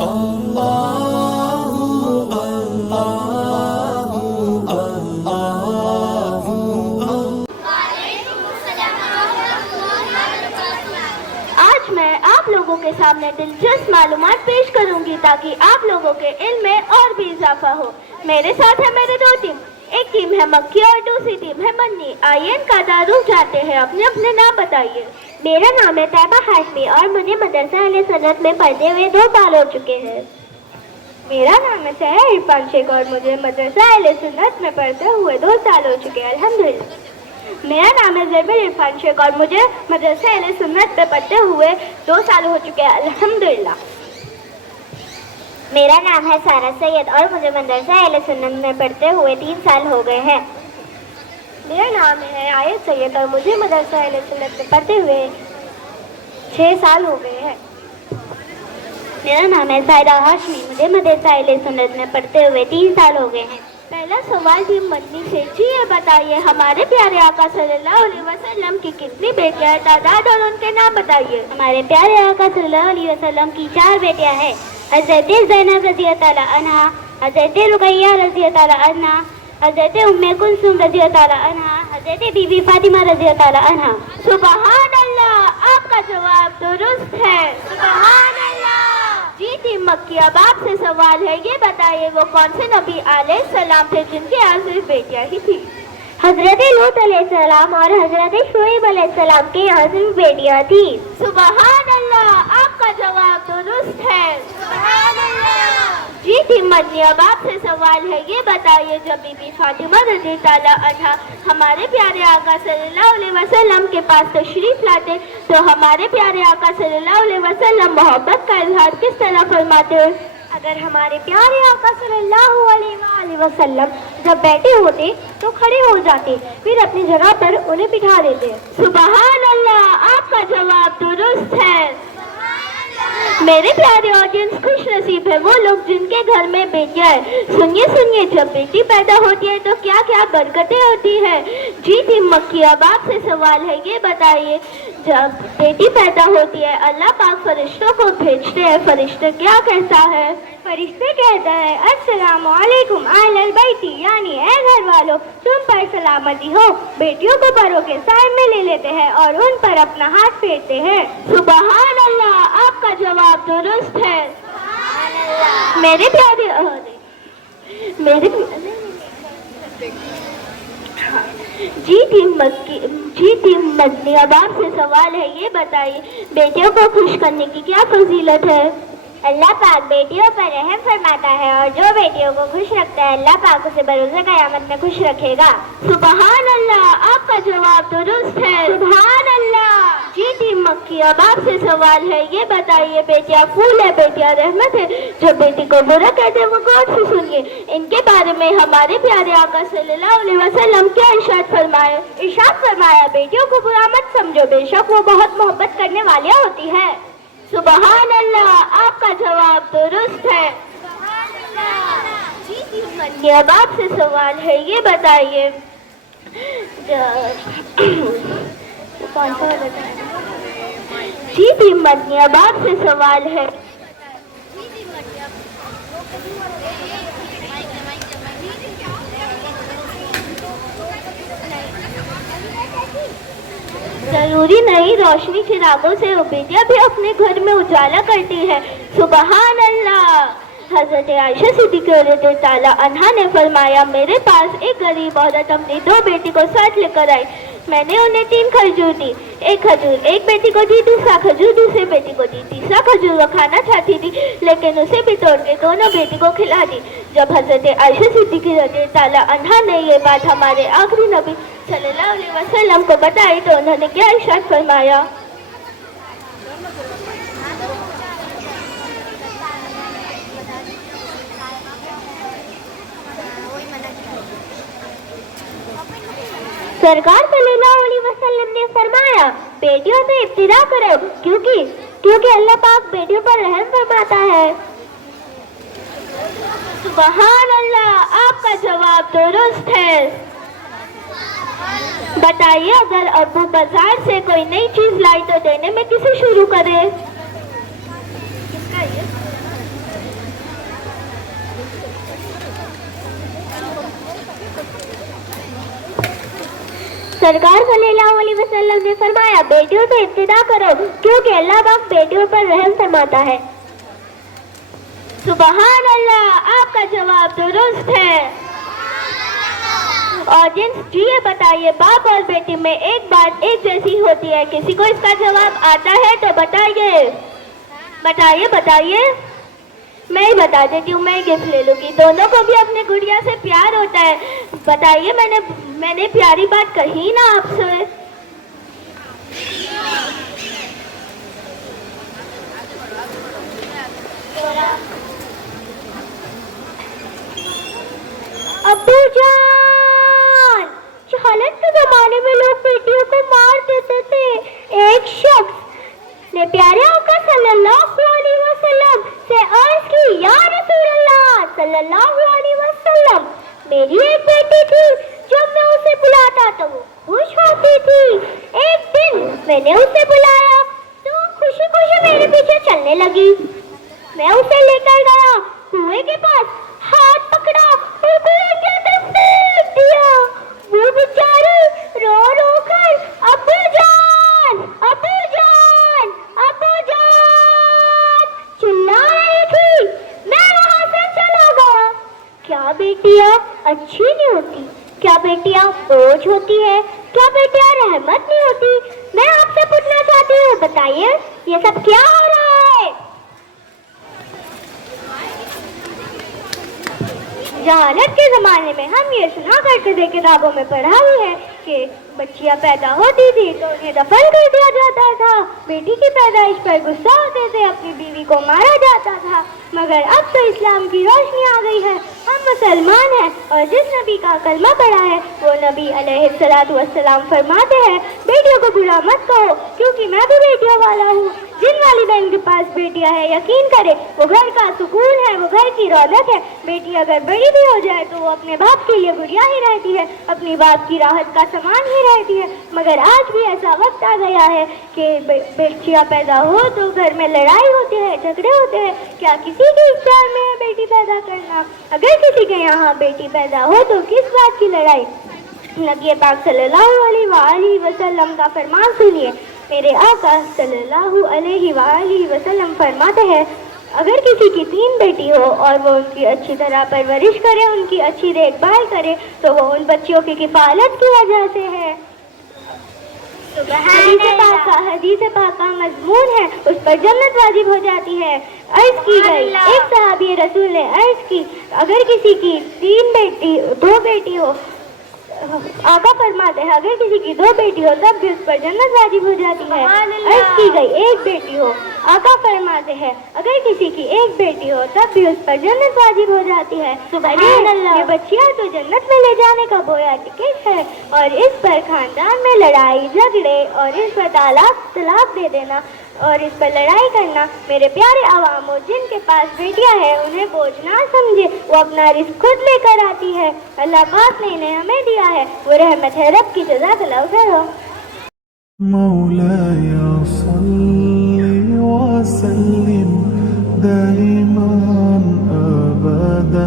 آج میں آپ لوگوں کے سامنے دلچسپ معلومات پیش کروں گی تاکہ آپ لوگوں کے علم میں اور بھی اضافہ ہو۔ میرے ساتھ ہے میرے دو ٹیم، ایک ٹیم ہے مکی اور دوسری ٹیم ہے منی۔ آئیے ان کا تعارف جانتے ہیں، اپنے اپنے نام بتائیے۔ میرا نام ہے طیبہ ہاشمی اور مجھے مدرسہ اہل سنت میں پڑھتے ہوئے 2 سال ہو چکے ہیں۔ میرا نام ہے سحر عرفان شیخ اور مجھے مدرسہ اہل سنت میں پڑھتے ہوئے 2 سال ہو چکے ہیں، الحمدللہ۔ میرا نام ہے زیبر عرفان شیخ اور مجھے مدرسہ اہل سنت میں پڑھتے ہوئے 2 سال ہو چکے ہیں، الحمدللہ۔ میرا نام ہے سارہ سید اور مجھے مدرسہ اہل سنت میں پڑھتے ہوئے 3 سال ہو گئے ہیں۔ میرا نام ہے آیت سید اور مجھے مدرسہ اہل سنت میں پڑھتے ہوئے 6 سال ہو گئے ہیں۔ میرا نام ہے سائرہ ہاشمی، مجھے مدرسہ اہل سنت میں پڑھتے ہوئے 3 سال ہو گئے ہیں۔ پہلا سوال ٹیم منی سے، جی یہ بتائیے ہمارے پیارے آقا صلی اللہ علیہ وسلم کی کتنی بیٹیاں ہیں، تعداد اور ان کے نام بتائیے۔ ہمارے پیارے آقا صلی اللہ علیہ وسلم کی 4 بیٹیاں ہیں، حضرت زینب رضی اللہ عنہا، حضرت رقیہ رضی اللہ عنہا، حضرت ام کلثوم رضی اللہ عنہا، حضرت بی بی فاطمہ رضی اللہ عنہا۔ سبحان اللہ، آپ کا جواب درست ہے، سبحان اللہ۔ جی ٹیم مکی، اب آپ سے سوال ہے، یہ بتائیے وہ کون سے نبی علیہ السلام تھے جن کے یہاں صرف بیٹیاں ہی تھی؟ حضرت لوط علیہ السلام اور حضرت شعیب علیہ السلام کے یہاں صرف بیٹیاں تھیں۔ سبحان اللہ، آپ کا جواب درست ہے، سبحان اللہ۔ جی ٹیم منی، اب آپ سے سوال ہے، یہ بتائیے جب بی بی فاطمہ رضی اللہ عنہا ہمارے پیارے آقا صلی اللہ علیہ وسلم کے پاس تشریف لاتے تو ہمارے پیارے آقا صلی اللہ علیہ وسلم محبت کا اظہار کس طرح فرماتے؟ اگر ہمارے پیارے آقا صلی اللہ علیہ وآلہ وسلم جب بیٹھے ہوتے تو کھڑے ہو جاتے، پھر اپنی جگہ پر انہیں بٹھا دیتے۔ سبحان اللہ، آپ کا جواب درست ہے۔ میرے پیارے آڈینس، خوش نصیب ہے وہ لوگ جن کے گھر میں بیٹیاں ہیں۔ سنیے جب بیٹی پیدا ہوتی ہے تو کیا کیا برکتیں ہوتی ہیں؟ جی ٹیم مکی، اب آپ سے سوال ہے، یہ بتائیے جب بیٹی پیدا ہوتی ہے اللہ پاک فرشتوں کو بھیجتے ہیں، فرشتے کیا کہتا ہے؟ فرشتے کہتا ہے السلام علیکم اہل البیت، یعنی اے گھر والوں تم پر سلامتی ہو۔ بیٹیوں کو پروں کے سائے میں لے لیتے ہیں اور ان پر اپنا ہاتھ پھیرتے ہیں۔ سبحان اللہ، آپ کا جواب درست ہے، سبحان اللہ۔ میرے پیارے جی ٹیم مدنی، اب آپ سے سوال ہے، یہ بتائیے بیٹیوں کو خوش کرنے کی کیا فضیلت ہے؟ اللہ پاک بیٹیوں پر رحم فرماتا ہے اور جو بیٹیوں کو خوش رکھتا ہے اللہ پاک اسے بروز قیامت میں خوش رکھے گا۔ سبحان اللہ، آپ کا جواب درست ہے، سبحان اللہ۔ جی ٹیم مکی، اب آپ سے سوال ہے، یہ بتائیے بیٹیاں پھول ہے بیٹیاں رحمت ہے، جو بیٹی کو برا کہتے ہیں وہ غور سے سنیے، ان کے بارے میں ہمارے پیارے آقا صلی اللہ علیہ وسلم کیا ارشاد فرمایا؟ بیٹیوں کو برا مت سمجھو، بے شک وہ بہت محبت کرنے والیاں ہوتی ہے۔ سبحان اللہ، آپ کا جواب درست ہے، سبحان اللہ۔ جی ٹیم منی، اب آپ سے سوال ہے، یہ بتائیے کون سا جی ٹیم منی، اب آپ سے سوال ہے، ضروری نہیں روشنی چراغوں سے عبیدیہ بھی اپنے گھر میں اجالا کرتی ہے، سبحان اللہ۔ حضرت عائشہ صدیقہ رضی اللہ عنہا نے فرمایا، میرے پاس ایک غریب عورت اپنی 2 بیٹی کو ساتھ لے کر آئی، میں نے انہیں 3 کھجور دی، ایک کھجور ایک بیٹی کو دی، دوسرا کھجور دوسرے بیٹی کو دی، تیسرا کھجور وہ کھانا چاہتی تھی لیکن اسے بھی توڑ کے دونوں بیٹی کو کھلا دی۔ جب حضرت عائشہ صدیقہ رضی اللہ عنہا نے یہ بات ہمارے آخری نبی صلی اللہ علیہ وسلم کو بتائی تو انہوں نے کیا ارشاد فرمایا؟ سرکار صلی اللہ علیہ وسلم نے فرمایا بیٹیوں سے ابتدا کرو کیونکہ اللہ پاک بیٹیوں پر رحم فرماتا ہے۔ سبحان اللہ، آپ کا جواب درست ہے۔ بتائیے اگر ابو بازار سے کوئی نئی چیز لائی تو دینے میں کسے شروع کرے؟ سرکار صلی اللہ علیہ وسلم نے فرمایا بیٹیوں سے ابتدا کرو کیونکہ اللہ پاک بیٹیوں پر رحم فرماتا ہے۔ سبحان اللہ، آپ کا جواب درست ہے۔ آڈینس جی یہ بتائیے، باپ اور بیٹی میں ایک بات ایک جیسی ہوتی ہے؟ کسی کو اس کا جواب آتا ہے تو بتائیے بتائیے۔ میں ہی بتا دیتی ہوں، میں ہی گفٹ لے لوں گی۔ دونوں کو بھی اپنے گڑیا سے پیار ہوتا ہے۔ بتائیے، میں نے پیاری بات کہی نا آپ سے؟ ابو جان، جہالت کے زمانے میں لوگ بیٹیوں کو مار دیتے تھے۔ ایک شخص نے پیارے آقا صلی اللہ علیہ وسلم سے عرض کی، یا رسول اللہ صلی اللہ علیہ وسلم، میری ایک بیٹی تھی، جب میں اسے بلاتا تو وہ خوش ہوتی تھی۔ ایک دن میں نے اسے بلایا تو خوشی خوشی میرے پیچھے چلنے لگی۔ میں اسے لے کر گیا کنویں کے پاس، ہاتھ پکڑا اور کنویں کے اندر پھینک دیا۔ وہ بیچاری رو رو کر ابو جان ابو جان ابو جان چلا رہی تھی۔ میں وہاں سے چلا گیا۔ کیا بیٹیاں اچھی نہیں ہوتی؟ کیا بیٹیاں بوجھ ہوتی ہے؟ کیا بیٹیاں رحمت نہیں ہوتی؟ میں آپ سے پوچھنا چاہتی ہوں، بتائیے یہ سب کیا ہو رہا ہے؟ جہالت کے زمانے میں ہم یہ سنا کرتے تھے، کتابوں میں پڑھا بھی ہے کہ بچیاں پیدا ہوتی تھی تو انہیں دفن کر دیا جاتا تھا، بیٹی کی پیدائش پر غصہ ہوتے تھے، اپنی بیوی کو مارا جاتا تھا۔ مگر اب تو اسلام کی روشنی آ گئی ہے، ہم مسلمان ہیں، اور جس نبی کا کلمہ پڑھا ہے وہ نبی علیہ السلام فرماتے ہیں بیٹیوں کو برا مت کہو، کیونکہ میں بھی بیٹیوں والا ہوں۔ جن والدین کے پاس بیٹیاں ہیں یقین کرے وہ گھر کا سکون ہے، وہ گھر کی رونق ہے۔ بیٹی اگر بڑی بھی ہو جائے تو وہ اپنے باپ کے لیے گڑیا ہی رہتی ہے، اپنی باپ کی راحت کا سامان ہی رہتی ہے۔ مگر آج بھی ایسا وقت آ گیا ہے کہ بچیاں پیدا ہو تو گھر میں لڑائی ہوتی ہے، جھگڑے ہوتے ہیں۔ کیا کسی کے اختیار میں ہے بیٹی پیدا کرنا؟ اگر کسی کے یہاں بیٹی پیدا ہو تو کس بات کی لڑائی؟ نبی پاک صلی اللہ علیہ وآلہ وسلم کا فرمان سنیے۔ میرے آقا صلی اللہ علیہ وآلہ وسلم فرماتے ہیں اگر کسی کی 3 بیٹی ہو اور وہ ان کی اچھی طرح پرورش کرے، ان کی اچھی دیکھ بھال کرے تو وہ ان بچیوں کی کفالت کی وجہ سے ہے۔ حدیث پاکہ مضمون ہے، اس پر جنت واجب ہو جاتی ہے۔ عرض کی گئی، ایک صحابی رسول نے عرض کی اگر کسی کی 2 بیٹی ہو، آقا فرماتے ہیں اگر کسی کی 2 بیٹی ہو تب بھی اس پر جنت واجب ہو جاتی ہے۔ عرض کی گئی 1 بیٹی ہو، آقا فرماتے ہیں اگر کسی کی 1 بیٹی ہو تب بھی اس پر جنت واجب ہو جاتی ہے۔ سبحان اللہ، یہ بچیاں تو جنت میں لے جانے کا گویا ٹکٹ ہے، اور اس پر خاندان میں لڑائی جھگڑے اور اس پر طلاق دے دینا اور اس پر لڑائی کرنا، میرے پیارے عوامو جن کے پاس بیٹیاں ہیں انہیں بوجھ نہ سمجھے، وہ اپنا رزق خود لے کر آتی ہے۔ اللہ پاک نے انہیں ہمیں دیا ہے، وہ رحمت ہے رب کی، جزاک اللہ خیر۔ مولاي صل وسلم دائما أبدا